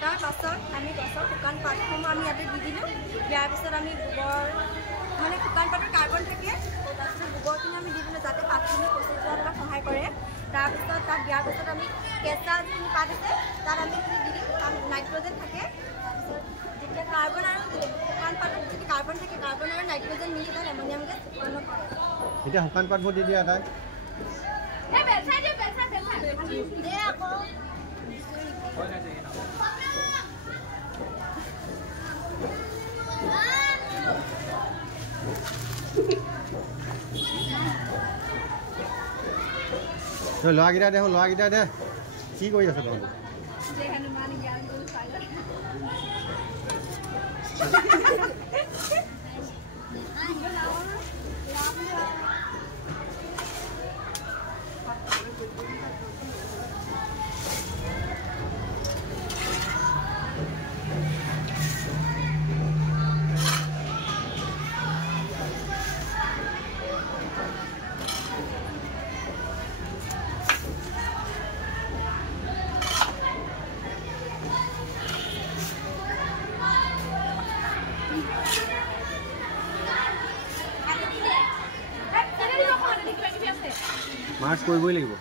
কটাৰ পাছত আমি গছৰ শুকান পাতসমূহ আমি ইয়াতে দি দিলোঁ। দিয়াৰ পিছত আমি গোবৰ মানে শুকান পাতৰ কাৰ্বন থাকে, তাৰপিছত গোবৰখিনি আমি দি দিলোঁ যাতে পাতখিনি পচি যোৱাত অলপ সহায় কৰে। তাৰপিছত তাত দিয়াৰ পিছত আমি কেঁচা যিখিনি পাত আছে তাত আমি এইখিনি দি দিম, তাত নাইট্ৰজেন থাকে। তাৰপিছত যেতিয়া কাৰ্বন আৰু শুকান পাতত যদি কাৰ্বন থাকে, কাৰ্বন আৰু নাইট্ৰজেন মিলি তাত এমনিয়াম গেছ উৎপন্ন কৰে। এতিয়া শুকান পাতবোৰ দি দিয়া তাই ল'ৰাকেইটা দেখোন ল'ৰাকেইটা দে কি কৰি আছে তহঁতি মাৰ্চ কৰিবই লাগিব।